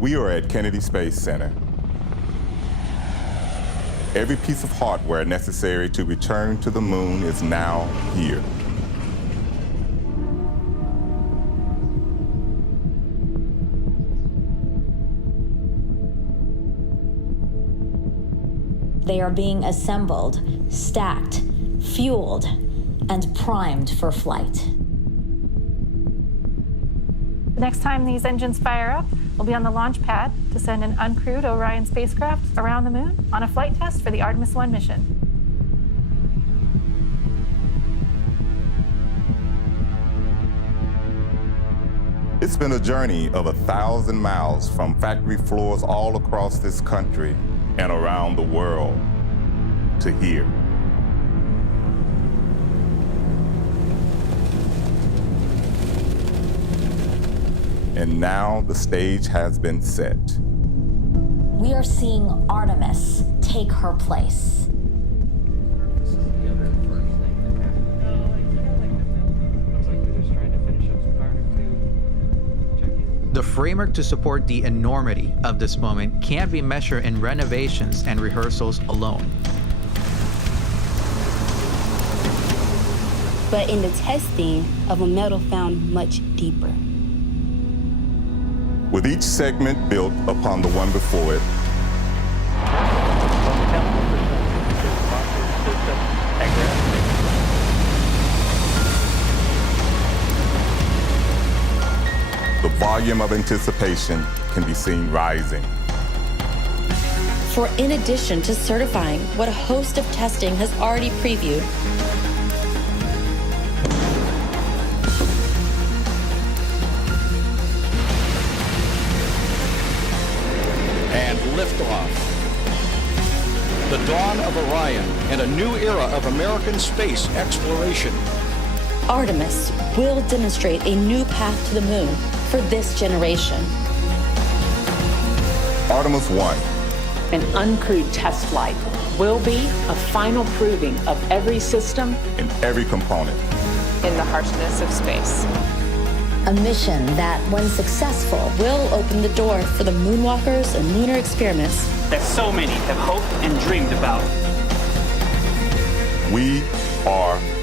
We are at Kennedy Space Center. Every piece of hardware necessary to return to the moon is now here. They are being assembled, stacked, fueled, and primed for flight. The next time these engines fire up, we'll be on the launch pad to send an uncrewed Orion spacecraft around the moon on a flight test for the Artemis I mission. It's been a journey of 1,000 miles from factory floors all across this country and around the world to here. And now the stage has been set. We are seeing Artemis take her place. The framework to support the enormity of this moment can't be measured in renovations and rehearsals alone. But in the testing of a metal found much deeper. With each segment built upon the one before it, the volume of anticipation can be seen rising. For in addition to certifying what a host of testing has already previewed, and liftoff. The dawn of Orion and a new era of American space exploration. Artemis will demonstrate a new path to the moon for this generation. Artemis I. An uncrewed test flight will be a final proving of every system In every component. in the harshness of space. A mission that, when successful, Will open the door for the moonwalkers and lunar experiments that so many have hoped and dreamed about. We are